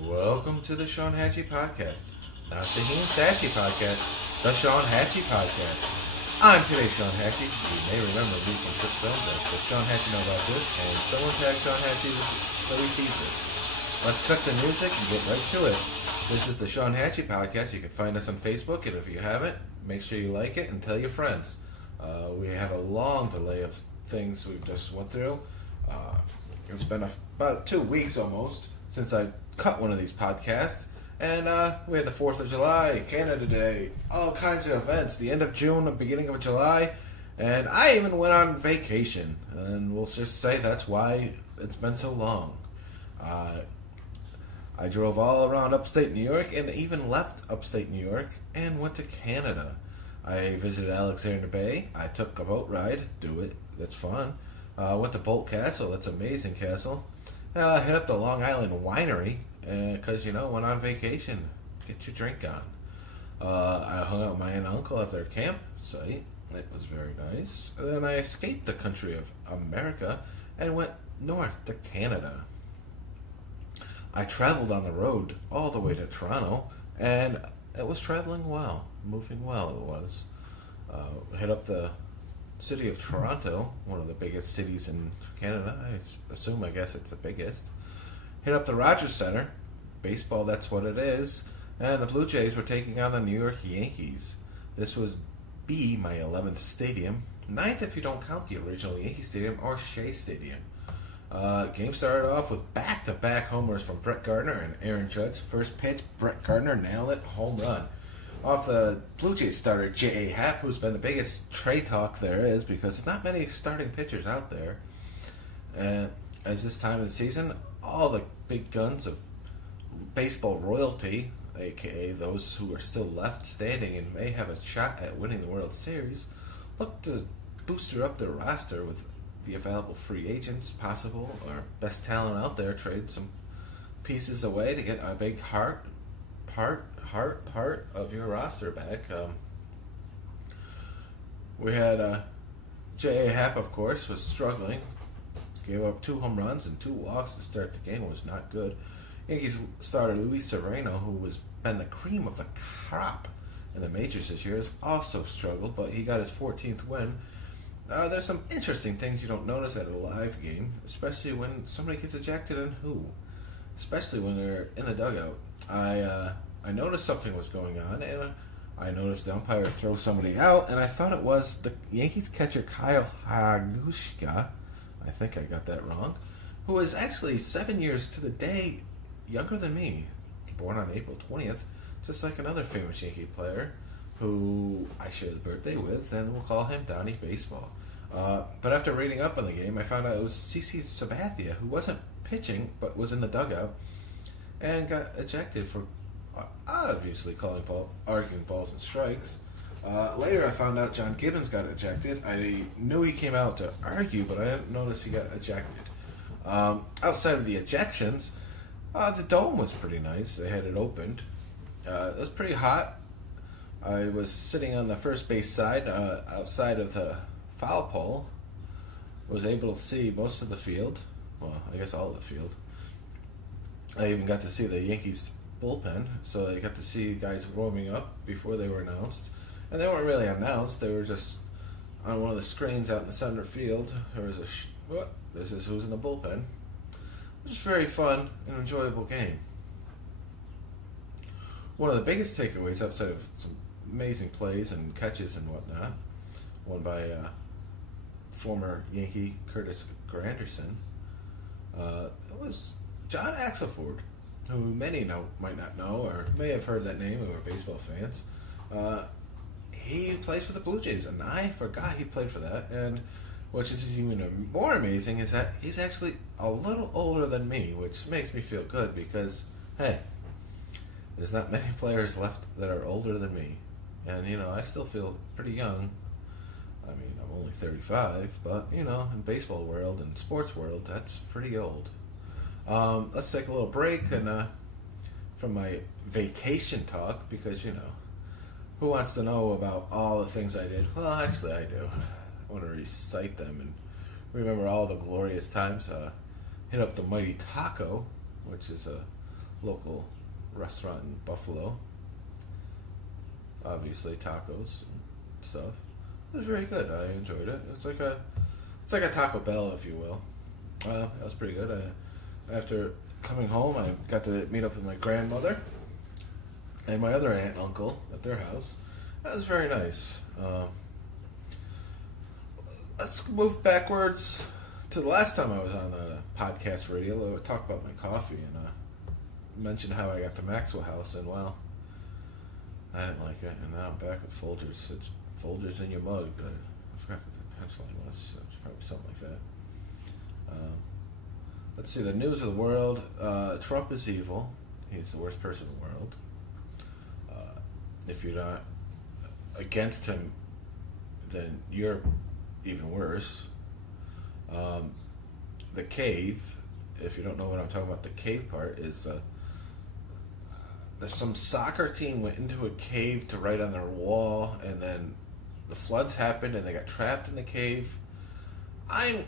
Welcome to the Sean Hachey Podcast. Not the He and Sashy Podcast, the Sean Hachey Podcast. I'm today's Sean Hachey. You may remember me from Chris Films. Does Sean Hachey know about this? And someone tagged Sean Hachey so he sees it. Let's cut the music and get right to it. This is the Sean Hachey Podcast. You can find us on Facebook, and if you haven't, make sure you like it and tell your friends. We have a long delay of things we just went through. It's been about 2 weeks almost since I cut one of these podcasts, and we had the 4th of July, Canada Day, all kinds of events, the end of June, the beginning of July, and I even went on vacation, and we'll just say that's why it's been so long. I drove all around upstate New York and even left upstate New York and went to Canada. I visited Alexander Bay. I took a boat ride. Do it. That's fun. Went to Bolt Castle. That's an amazing castle. Hit up the Long Island Winery because, went on vacation. Get your drink on. I hung out with my aunt and uncle at their campsite. It was very nice. And then I escaped the country of America and went north to Canada. I traveled on the road all the way to Toronto, and it was traveling well, moving well it was. Hit up the city of Toronto, one of the biggest cities in Canada. I guess it's the biggest. Hit up the Rogers Center. Baseball, that's what it is. And the Blue Jays were taking on the New York Yankees. This was my 11th stadium. 9th if you don't count the original Yankee Stadium or Shea Stadium. Game started off with back-to-back homers from Brett Gardner and Aaron Judge. First pitch, Brett Gardner nailed it, home run. Off the Blue Jays starter, J.A. Happ, who's been the biggest trade talk there is because there's not many starting pitchers out there. And as this time of the season, all the big guns of baseball royalty, a.k.a. those who are still left standing and may have a shot at winning the World Series, look to booster up their roster with the available free agents possible or best talent out there, trade some pieces away to get a big part of your roster back. We had J.A. Happ, of course, was struggling. Gave up 2 home runs and 2 walks to start the game. Was not good. Yankees starter Luis Sereno, who was been the cream of the crop in the majors this year, has also struggled, but he got his 14th win. There's some interesting things you don't notice at a live game, especially when somebody gets ejected and who. Especially when they're in the dugout. I noticed something was going on, and I noticed the umpire throw somebody out, and I thought it was the Yankees catcher Kyle Hagushka. I think I got that wrong. Who is actually 7 years to the day younger than me. Born on April 20th, just like another famous Yankee player who I share the birthday with, and we'll call him Donnie Baseball. But after reading up on the game, I found out it was CC Sabathia, who wasn't pitching, but was in the dugout, and got ejected for obviously arguing balls and strikes. Later I found out John Gibbons got ejected. I knew he came out to argue, but I didn't notice he got ejected. Outside of the ejections, the dome was pretty nice. They had it opened. It was pretty hot. I was sitting on the first base side, outside of the foul pole. Was able to see most of the field. Well, I guess all of the field. I even got to see the Yankees bullpen, so I got to see guys warming up before they were announced. And they weren't really announced. They were just on one of the screens out in the center field. There was this is who's in the bullpen. It was a very fun and enjoyable game. One of the biggest takeaways, outside of some amazing plays and catches and whatnot, won by former Yankee Curtis Granderson, it was John Axelford, who many might not know or may have heard that name who are baseball fans. He plays for the Blue Jays, and I forgot he played for that. And which is even more amazing is that he's actually a little older than me, which makes me feel good because, hey, there's not many players left that are older than me. And, I still feel pretty young. I mean, I'm only 35, but, in baseball world and sports world, that's pretty old. Let's take a little break and from my vacation talk because, who wants to know about all the things I did? Well, actually, I do. I want to recite them and remember all the glorious times. Hit up the Mighty Taco, which is a local restaurant in Buffalo. Obviously, tacos and stuff. It was very good. I enjoyed it. It's like a Taco Bell, if you will. That was pretty good. After coming home, I got to meet up with my grandmother and my other aunt and uncle at their house. That was very nice. Let's move backwards to the last time I was on a podcast radio. I talked about my coffee and mentioned how I got to Maxwell House, and well, I didn't like it, and now I'm back with Folgers. It's Folgers in your mug. I forgot what the punchline was. It's probably something like that. Let's see, the news of the world. Trump is evil. He's the worst person in the world. If you're not against him, then you're even worse. The cave, if you don't know what I'm talking about, the cave part is some soccer team went into a cave to write on their wall, and then the floods happened and they got trapped in the cave. I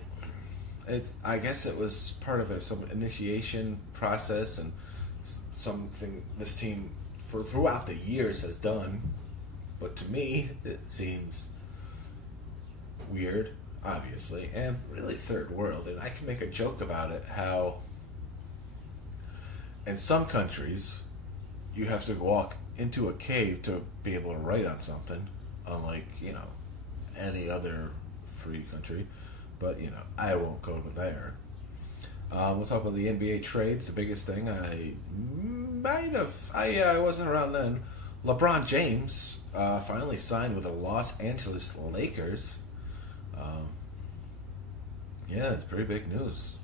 guess it was part of some initiation process and something this team throughout the years has done, but to me it seems weird, obviously, and really third world. And I can make a joke about it, how in some countries you have to walk into a cave to be able to write on something, unlike, any other free country. But, I won't go there. We'll talk about the NBA trades. The biggest thing, I wasn't around then. LeBron James finally signed with the Los Angeles Lakers. Yeah, it's pretty big news.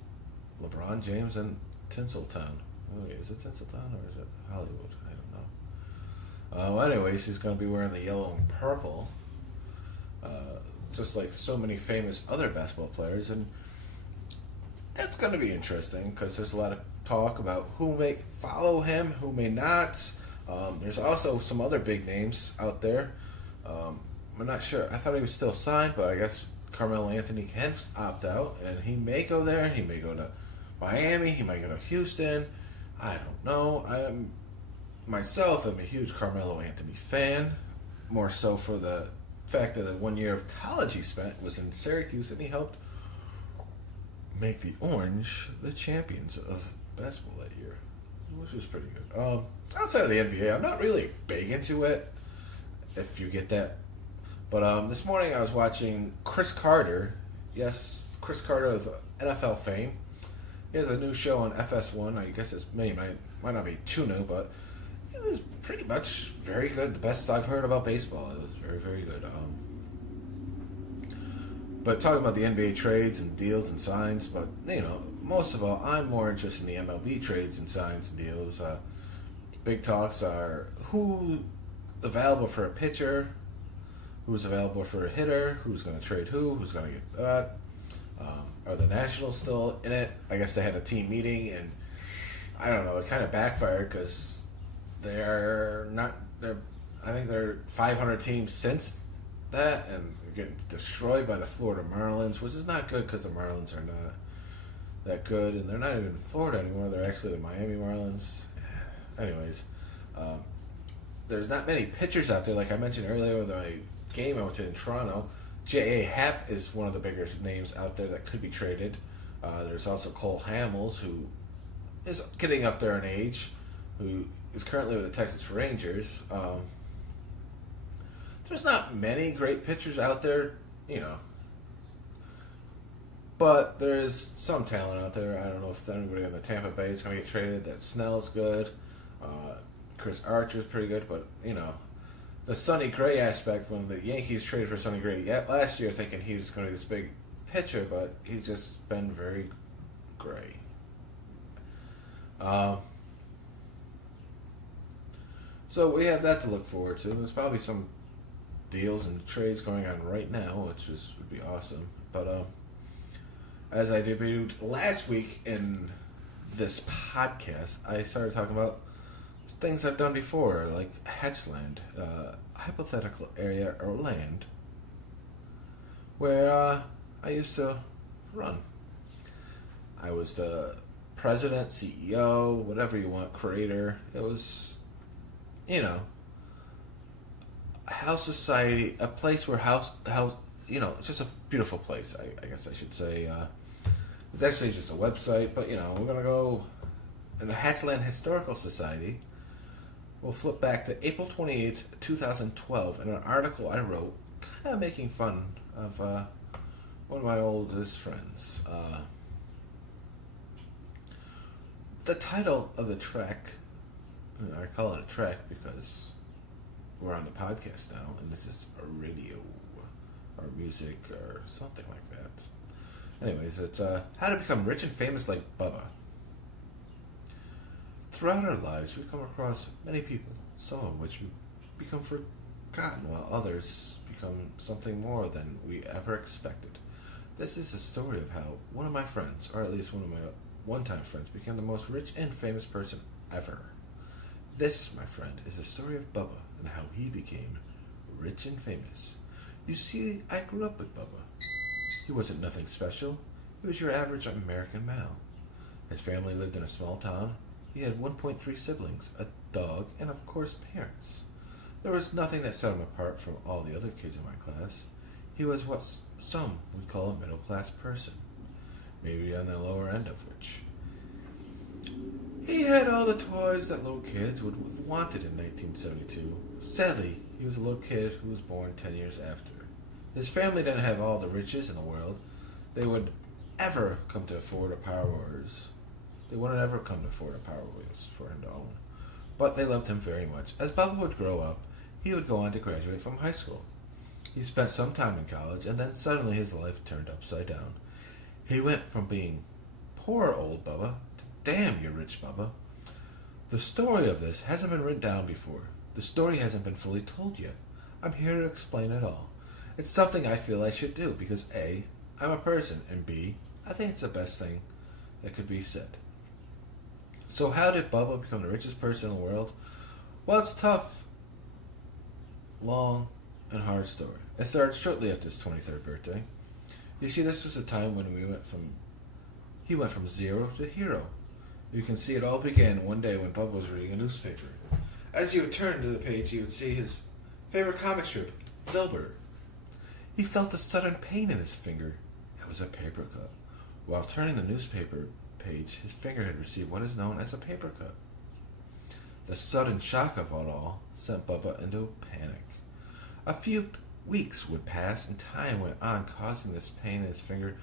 LeBron James and Tinseltown. Oh, is it Tinseltown or is it Hollywood? I don't know. Well, anyways, he's going to be wearing the yellow and purple, just like so many famous other basketball players. And it's going to be interesting because there's a lot of talk about who may follow him, who may not. There's also some other big names out there. I'm not sure. I thought he was still signed, but I guess Carmelo Anthony can opt out, and he may go there. He may go to Miami. He might go to Houston. I don't know. I'm a huge Carmelo Anthony fan, more so for the fact that the 1 year of college he spent was in Syracuse, and he helped make the Orange the champions of basketball that year, which was pretty good. Outside of the NBA, I'm not really big into it, if you get that. But this morning I was watching Chris Carter. Yes, Chris Carter of NFL fame. He has a new show on FS1. I guess it might not be too new, but it was pretty much very good. The best I've heard about baseball. It was very, very good. But talking about the NBA trades and deals and signs, but most of all, I'm more interested in the MLB trades and signs and deals. Big talks are who's available for a pitcher, who's available for a hitter, who's going to trade who's going to get that. Are the Nationals still in it? I guess they had a team meeting, and I don't know, it kind of backfired because they're 500 teams since that, and they're getting destroyed by the Florida Marlins, which is not good because the Marlins are not that good, and they're not even in Florida anymore. They're actually the Miami Marlins. Anyways, there's not many pitchers out there. Like I mentioned earlier with my game I went to in Toronto, J.A. Happ is one of the bigger names out there that could be traded. There's also Cole Hamels, who is getting up there in age, who is currently with the Texas Rangers. There's not many great pitchers out there, but there is some talent out there. I don't know if anybody in the Tampa Bay is going to get traded. That Snell's good. Chris Archer's pretty good, but, the Sonny Gray aspect, when the Yankees traded for Sonny Gray last year thinking he was going to be this big pitcher, but he's just been very gray. So we have that to look forward to. There's probably some deals and trades going on right now, which would be awesome. But as I debuted last week in this podcast, I started talking about things I've done before, like Hatchland, hypothetical area or land where I used to run. I was the president, CEO, whatever you want, creator. It was, you know, a house society, a place where house, you know, it's just a beautiful place, I guess I should say. It's actually just a website, but, you know, we're going to go in the Hatchland Historical Society. We'll flip back to April 28th, 2012, in an article I wrote, kind of making fun of one of my oldest friends. The title of the track, I call it a track because we're on the podcast now, and this is a radio or music or something like that. Anyways, it's How to Become Rich and Famous Like Bubba. Throughout our lives, we come across many people, some of which become forgotten, while others become something more than we ever expected. This is a story of how one of my friends, or at least one of my one-time friends, became the most rich and famous person ever. This, my friend, is the story of Bubba and how he became rich and famous. You see, I grew up with Bubba. He wasn't nothing special. He was your average American male. His family lived in a small town. He had 1.3 siblings, a dog, and of course parents. There was nothing that set him apart from all the other kids in my class. He was what some would call a middle-class person, maybe on the lower end of which. He had all the toys that little kids would have wanted in 1972. Sadly, he was a little kid who was born 10 years after. His family didn't have all the riches in the world they would ever come to afford a Power Wars. They wouldn't ever come to afford a Power Wheels for him to own. But they loved him very much. As Bubba would grow up, he would go on to graduate from high school. He spent some time in college, and then suddenly his life turned upside down. He went from being poor old Bubba to damn you rich Bubba. The story of this hasn't been written down before. The story hasn't been fully told yet. I'm here to explain it all. It's something I feel I should do because A, I'm a person, and B, I think it's the best thing that could be said. So how did Bubba become the richest person in the world? Well, it's tough, long, and hard story. It started shortly after his 23rd birthday. You see, this was a time when he went from zero to hero. You can see it all began one day when Bubba was reading a newspaper. As he would turn to the page, he would see his favorite comic strip, Dilbert. He felt a sudden pain in his finger. It was a paper cut. While turning the newspaper page, his finger had received what is known as a paper cut. The sudden shock of it all sent Bubba into a panic. A few weeks would pass and time went on, causing this pain in his finger.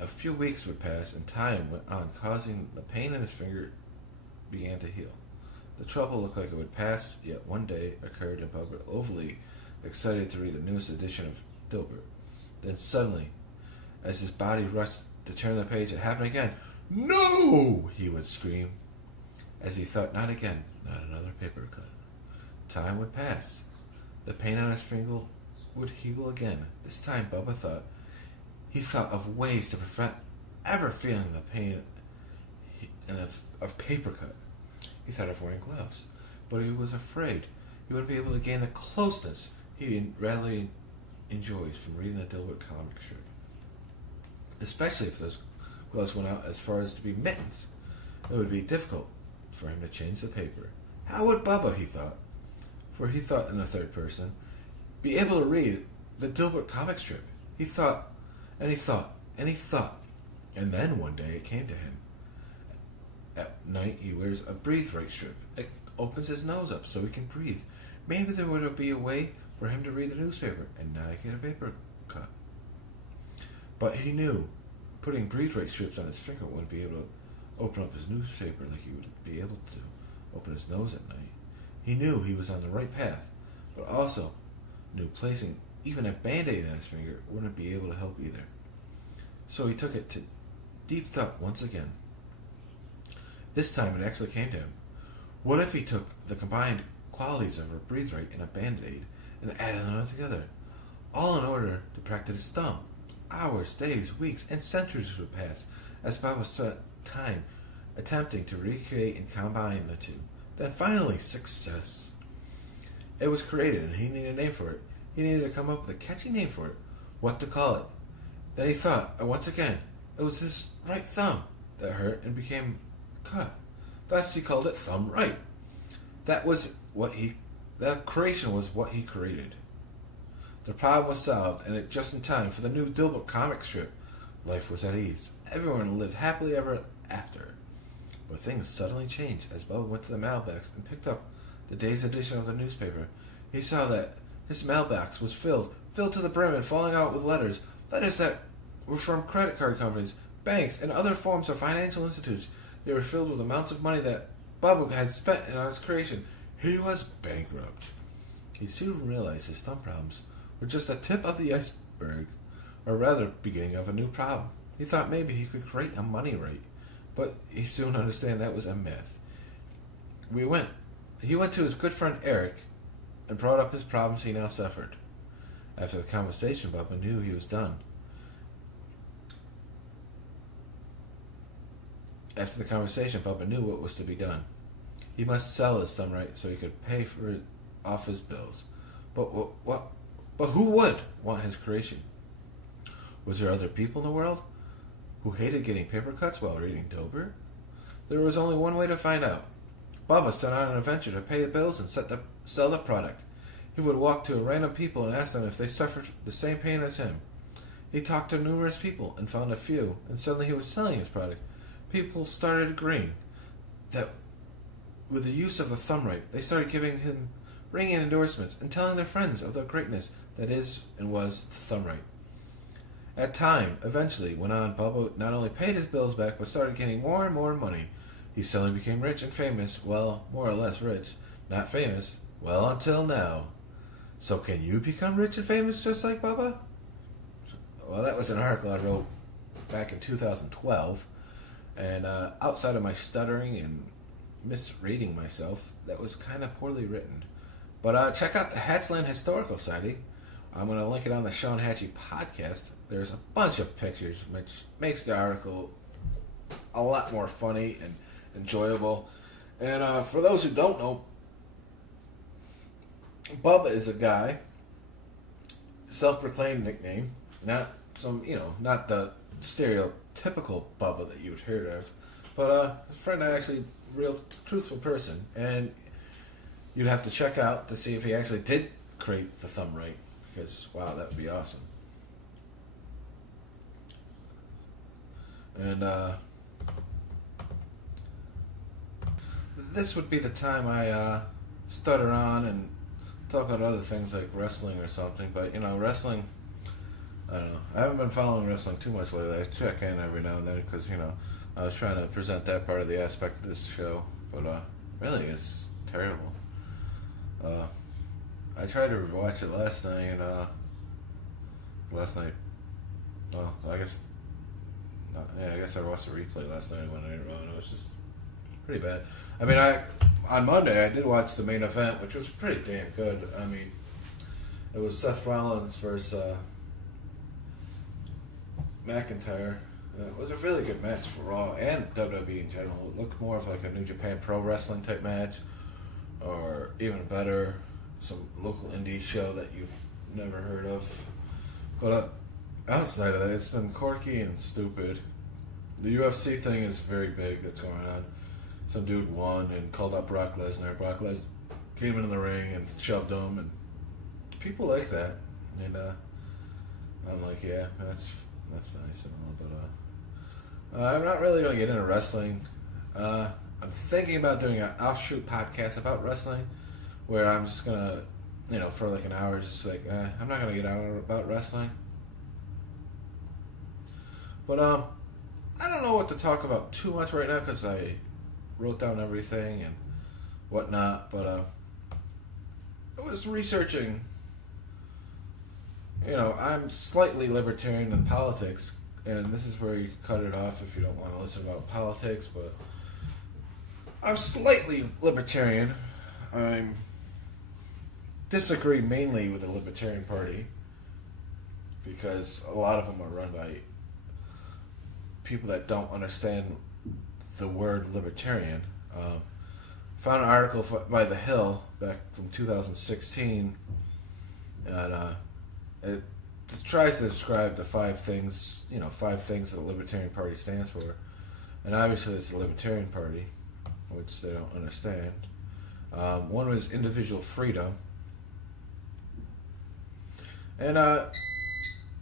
A few weeks would pass and time went on, causing the pain in his finger began to heal. The trouble looked like it would pass, yet one day occurred and Bubba, overly excited to read the newest edition of Dilbert. Then suddenly, as his body rushed to turn the page, it happened again. "No!" he would scream, as he thought, not again, not another paper cut. Time would pass. The pain on his finger would heal again. This time, Bubba thought of ways to prevent ever feeling the pain of paper cut. He thought of wearing gloves, but he was afraid he wouldn't be able to gain the closeness he readily enjoys from reading a Dilbert comic strip, especially if those gloves went out as far as to be mittens. It would be difficult for him to change the paper. How would Bubba, he thought, for he thought in the third person, be able to read the Dilbert comic strip? He thought, and he thought, and he thought, and then one day it came to him. At night he wears a breathe right strip. It opens his nose up so he can breathe. Maybe there would be a way for him to read the newspaper and not get a paper cut. But he knew putting breathe right strips on his finger wouldn't be able to open up his newspaper like he would be able to open his nose at night. He knew he was on the right path, but also knew placing even a Band-Aid on his finger wouldn't be able to help either. So he took it to deep thought once again. This time it actually came to him. What if he took the combined qualities of a breathe right and a Band-Aid and added them together, all in order to practice his thumb? Hours, days, weeks, and centuries would pass as Bob spent time attempting to recreate and combine the two. Then finally, success. It was created, and he needed a name for it. He needed to come up with a catchy name for it. What to call it? Then he thought, once again, it was his right thumb that hurt and became cut. Thus he called it thumb right. That creation was what he created. The problem was solved, and it just in time for the new Dilbert comic strip. Life was at ease. Everyone lived happily ever after. But things suddenly changed as Bubba went to the mailbox and picked up the day's edition of the newspaper. He saw that his mailbox was filled to the brim and falling out with letters that were from credit card companies, banks, and other forms of financial institutes. They were filled with amounts of money that Bubba had spent on his creation. He was bankrupt. He soon realized his thumb problems were just the tip of the iceberg, or rather, beginning of a new problem. He thought maybe he could create a money rate, but he soon understood that was a myth. He went to his good friend Eric and brought up his problems he now suffered. After the conversation, Bubba knew he was done. After the conversation, Bubba knew what was to be done. He must sell his thumb right so he could pay off his bills. But who would want his creation? Was there other people in the world who hated getting paper cuts while reading Dilbert? There was only one way to find out. Bubba set on an adventure to pay the bills and sell the product. He would walk to random people and ask them if they suffered the same pain as him. He talked to numerous people and found a few, and suddenly he was selling his product. People started agreeing that with the use of the thumb right, they started giving him ringing endorsements and telling their friends of the greatness that is and was the thumb right. As time eventually went on, Bubba not only paid his bills back, but started getting more and more money. He suddenly became rich and famous, well, more or less rich. Not famous, well, until now. So can you become rich and famous just like Bubba? Well, that was an article I wrote back in 2012. And outside of my stuttering and misreading myself, that was kind of poorly written. But check out the Hatchland Historical Society. I'm going to link it on the Sean Hachey Podcast. There's a bunch of pictures, which makes the article a lot more funny and enjoyable. And for those who don't know, Bubba is a guy, self-proclaimed nickname, not the stereotypical Bubba that you'd heard of, but a friend, actually real truthful person, and you'd have to check out to see if he actually did create the thumb right, because wow, that would be awesome. And this would be the time I stutter on and talk about other things like wrestling or something, but wrestling, I don't know. I haven't been following wrestling too much lately. I check in every now and then because, I was trying to present that part of the aspect of this show, but really it's terrible. I tried to watch it last night, I guess I watched the replay last night when I didn't run. It was just pretty bad. I mean, on Monday I did watch the main event, which was pretty damn good. I mean, it was Seth Rollins versus McIntyre. It was a really good match for Raw and WWE in general. It looked more of like a New Japan Pro Wrestling type match, or even better, some local indie show that you've never heard of. But outside of that, it's been quirky and stupid. The UFC thing is very big that's going on. Some dude won and called out Brock Lesnar. Brock Lesnar came in the ring and shoved him, and people like that. And I'm like, yeah, that's nice and all, but I'm not really going to get into wrestling. I'm thinking about doing an offshoot podcast about wrestling, where I'm just going to, for like an hour, just like, I'm not going to get out about wrestling. But I don't know what to talk about too much right now because I wrote down everything and whatnot, but I was researching. I'm slightly libertarian in politics, and this is where you can cut it off if you don't want to listen about politics, but I'm slightly libertarian. I disagree mainly with the Liberterian Party because a lot of them are run by people that don't understand the word libertarian. Found an article by The Hill back from 2016 that it tries to describe the five things that the Libertarian Party stands for. And obviously it's the Libertarian Party, which they don't understand. One was individual freedom. And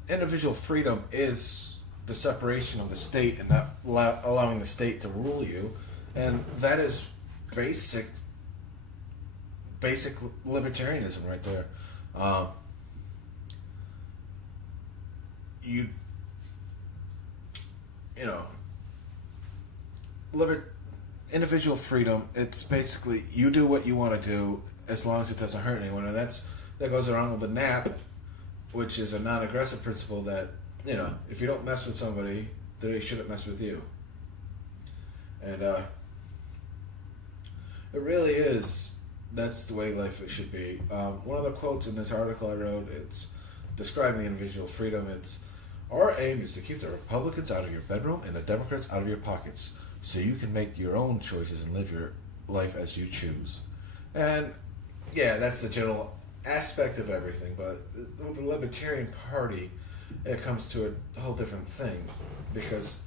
individual freedom is the separation of the state and not allowing the state to rule you. And that is basic libertarianism right there. Individual freedom, it's basically you do what you want to do as long as it doesn't hurt anyone. And that goes around with the NAP, which is a non-aggressive principle that, if you don't mess with somebody, they shouldn't mess with you. And it really is, that's the way life should be. One of the quotes in this article I wrote, it's describing individual freedom. It's, our aim is to keep the Republicans out of your bedroom and the Democrats out of your pockets, so you can make your own choices and live your life as you choose. And yeah, that's the general aspect of everything. But with the Libertarian Party, it comes to a whole different thing, because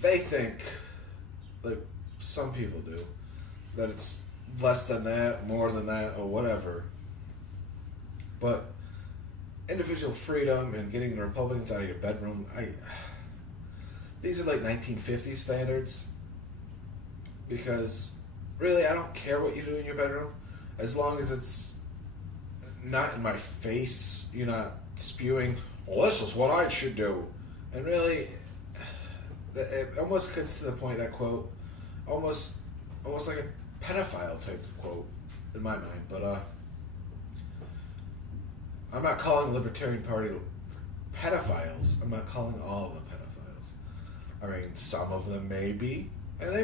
they think, like some people do, that it's less than that, more than that, or whatever. But individual freedom and getting the Republicans out of your bedroom, these are like 1950s standards. Because really, I don't care what you do in your bedroom, as long as it's not in my face. You're not spewing, well, this is what I should do. And really, it almost gets to the point, that quote, almost like a pedophile type of quote in my mind. But I'm not calling the Libertarian Party pedophiles. I'm not calling all of them pedophiles. I mean, some of them may be, and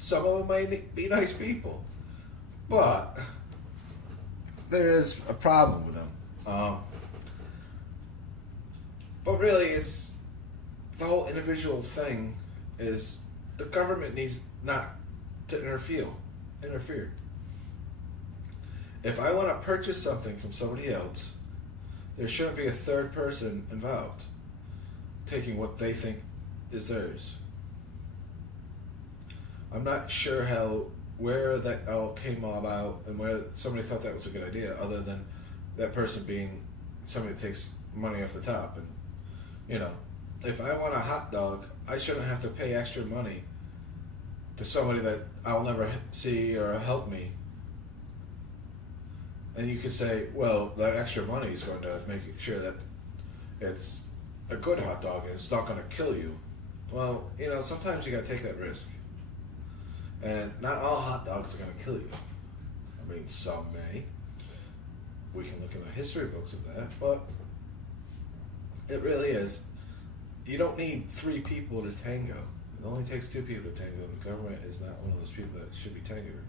some of them may be nice people. But there is a problem with them. But really, it's the whole individual thing is the government needs not to interfere. If I want to purchase something from somebody else, there shouldn't be a third person involved taking what they think is theirs. I'm not sure where that all came about and where somebody thought that was a good idea, other than that person being somebody that takes money off the top. And if I want a hot dog, I shouldn't have to pay extra money to somebody that I'll never see or help me. And you could say, well, that extra money is going to make sure that it's a good hot dog and it's not going to kill you. Well, sometimes you got to take that risk. And not all hot dogs are going to kill you. I mean, some may. We can look in the history books of that, but it really is. You don't need 3 people to tango. It only takes 2 people to tango, and the government is not one of those people that should be tangling.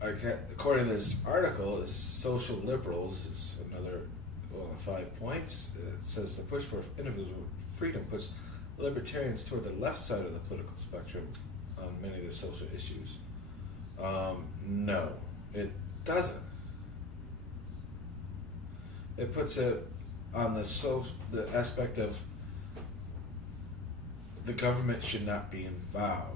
According to this article, is social liberals is another 5 points. It says the push for individual freedom puts libertarians toward the left side of the political spectrum on many of the social issues. No, it doesn't. It puts it on the aspect of the government should not be involved.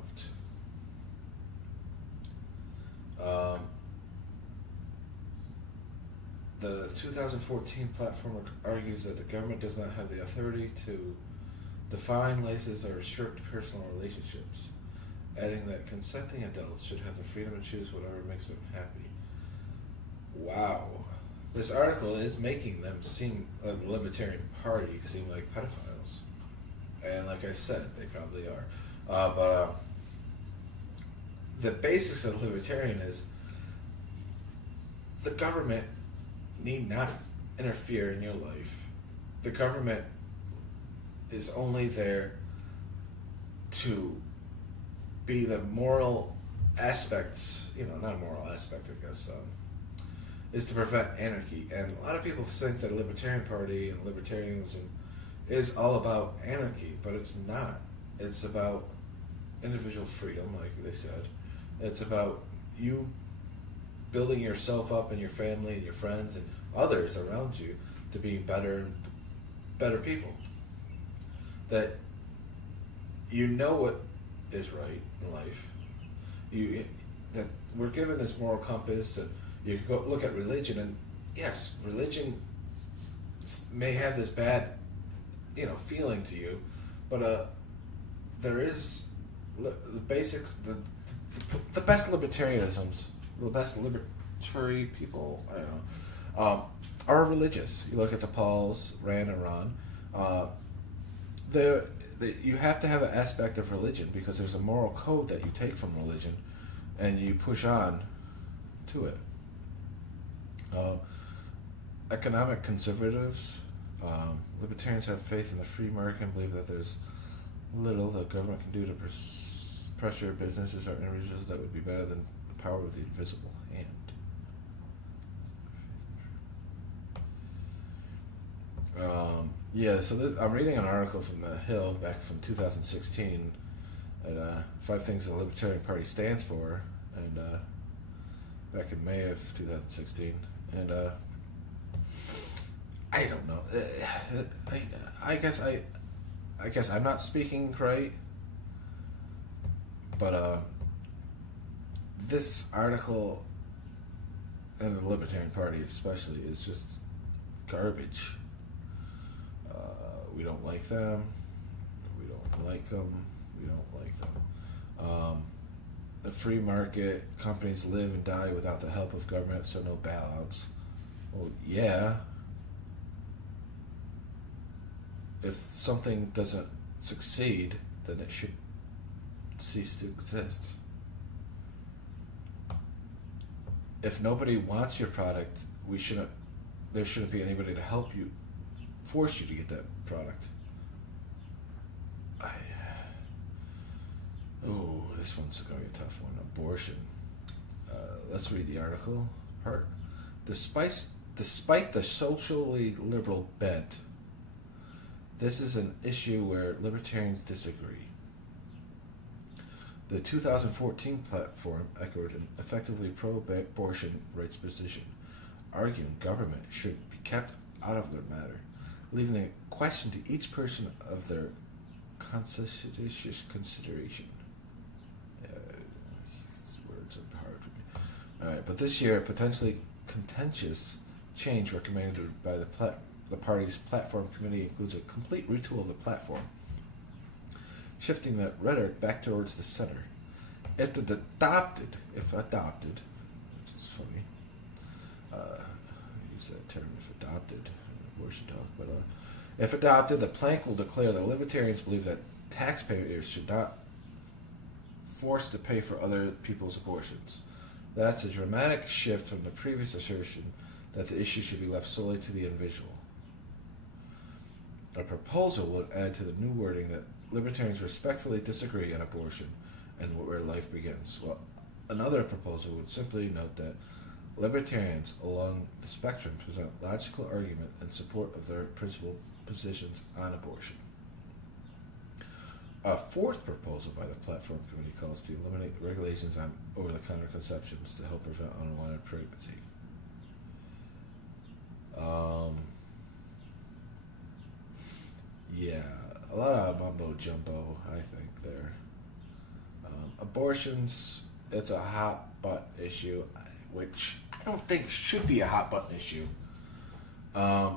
The 2014 platform argues that the government does not have the authority to define, license, or restrict personal relationships, adding that consenting adults should have the freedom to choose whatever makes them happy. Wow. This article is making them seem, the Libertarian Party, seem like pedophiles. And like I said, they probably are. But the basics of libertarian is the government need not interfere in your life. The government is only there to be the moral aspects, not a moral aspect, I guess, is to prevent anarchy. And a lot of people think that the Libertarian Party and libertarianism is all about anarchy, but it's not. It's about individual freedom, like they said. It's about you building yourself up and your family and your friends and others around you to be better people. That you know what is right in life. That we're given this moral compass, and you can go look at religion, and yes, religion may have this bad, feeling to you, but there is the basics, the best libertarianisms, the best libertary people, I don't know, are religious. You look at the Pauls, Rand and Ron. You have to have an aspect of religion because there's a moral code that you take from religion and you push on to it. Economic conservatives, libertarians have faith in the free market and believe that there's little the government can do to pressure businesses or individuals that would be better than the power of the invisible hand. So I'm reading an article from The Hill back from 2016 at 5 Things the Libertarian Party Stands For, and back in May of 2016, and I don't know. I guess I'm not speaking right, but this article and the Libertarian Party especially is just garbage. We don't like them. We don't like them. We don't like them. The free market, companies live and die without the help of government, so no bailouts. Well, yeah. If something doesn't succeed, then it should cease to exist. If nobody wants your product, there shouldn't be anybody to help you, force you to get that product. This one's going to be a tough one. Abortion. Let's read the article part. Despite the socially liberal bent, this is an issue where libertarians disagree. The 2014 platform echoed an effectively pro-abortion rights position, arguing government should be kept out of their matter, leaving the question to each person of their conscientious consideration. These words are hard for me. All right, but this year, a potentially contentious change recommended by the party's platform committee includes a complete retool of the platform, shifting the rhetoric back towards the center. If adopted, which is funny, use that term, if adopted, abortion talk, but if adopted, the plank will declare that libertarians believe that taxpayers should not force to pay for other people's abortions. That's a dramatic shift from the previous assertion that the issue should be left solely to the individual. A proposal would add to the new wording that libertarians respectfully disagree on abortion and where life begins. Well, another proposal would simply note that libertarians along the spectrum present logical argument in support of their principal positions on abortion. A fourth proposal by the platform committee calls to eliminate regulations on over-the-counter conceptions to help prevent unwanted pregnancy. A lot of mumbo jumbo, I think, there. Abortions, it's a hot button issue, which I don't think should be a hot button issue. A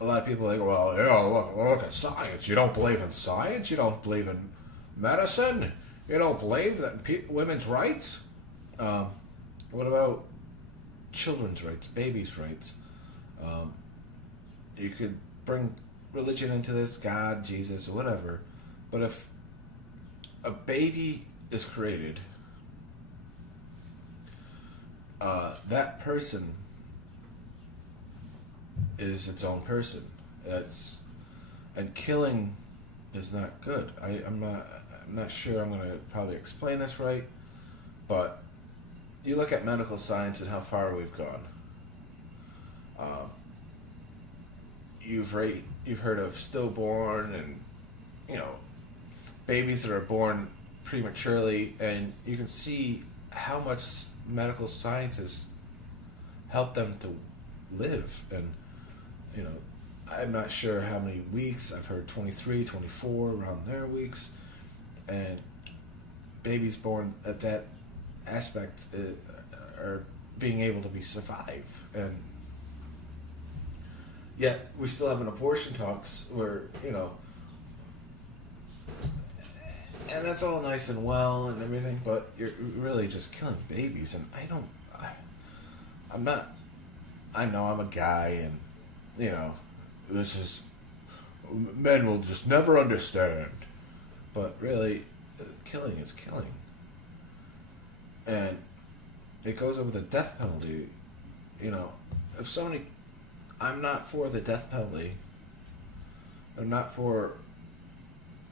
lot of people are like, well, look at science. You don't believe in science? You don't believe in medicine? You don't believe that women's rights? What about children's rights, babies' rights? You could bring religion into this, God, Jesus, or whatever, but if a baby is created, that person is its own person. And killing is not good. I'm not sure I'm going to probably explain this right, but you look at medical science and how far we've gone. You've heard of stillborn and babies that are born prematurely, and you can see how much medical science has helped them to live. And, you know, I'm not sure how many weeks. I've heard 23, 24, around their weeks. And babies born at that aspect are being able to be survive. And yet we still have an abortion talks where, you know, and that's all nice and well and everything, but you're really just killing babies. And I'm not, I know I'm a guy, and, you know, this is, men will just never understand. But really, killing is killing. And it goes over the death penalty. You know, if somebody, I'm not for the death penalty. I'm not for,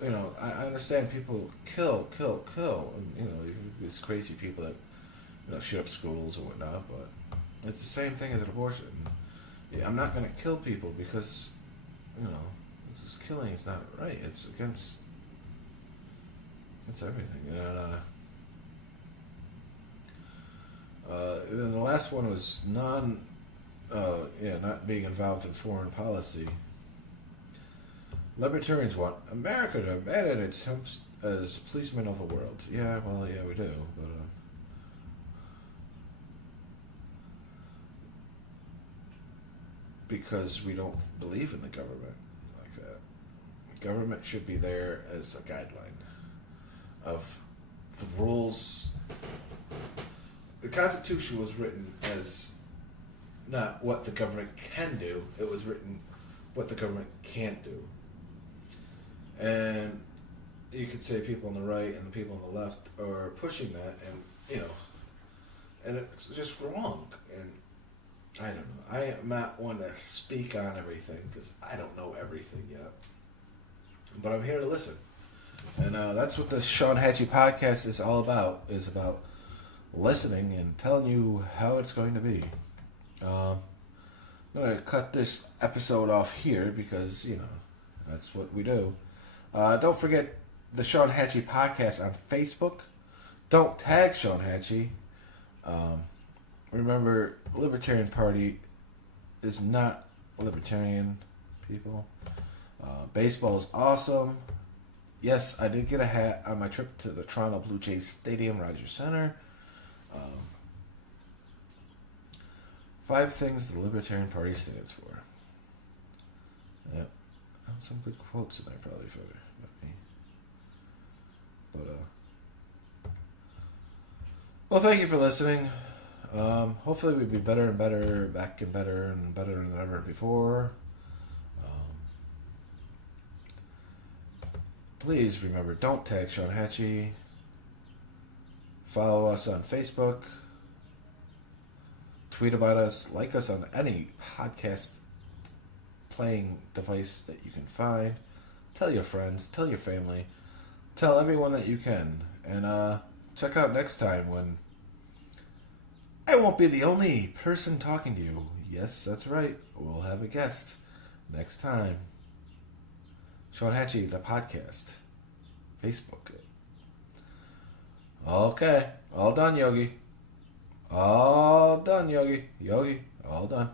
you know, I understand people kill. And, you know, these crazy people that, you know, shoot up schools or whatnot, but it's the same thing as an abortion. Yeah, I'm not going to kill people because, you know, just killing is not right. It's against everything. And then the last one was not being involved in foreign policy. Libertarians want America to abandon itself as policemen of the world. Yeah, well, yeah, we do, but because we don't believe in the government like that. Government should be there as a guideline of the rules. The Constitution was written as not what the government can do, it was written what the government can't do. And you could say people on the right and the people on the left are pushing that, and, you know, and it's just wrong. And I don't know. I am not one to speak on everything because I don't know everything yet. But I'm here to listen. And that's what the Sean Hachey Podcast is all about, is about listening and telling you how it's going to be. I'm going to cut this episode off here because, you know, that's what we do. Don't forget the Sean Hachey Podcast on Facebook. Don't tag Sean Hachey. Remember, Libertarian Party is not libertarian, people. Baseball is awesome. Yes, I did get a hat on my trip to the Toronto Blue Jays Stadium, Rogers Center. 5 things the Libertarian Party stands for. Yep. Some good quotes in there probably for me. But, well, thank you for listening. Hopefully we'll be better and better, back and better than ever before. Please remember, don't tag Sean Hachey. Follow us on Facebook. Tweet about us. Like us on any podcast playing device that you can find. Tell your friends. Tell your family. Tell everyone that you can. And check out next time when I won't be the only person talking to you. Yes, that's right. We'll have a guest next time. Sean Hachey, the podcast. Facebook. Okay. All done, Yogi. All done, Yogi. Yogi, all done.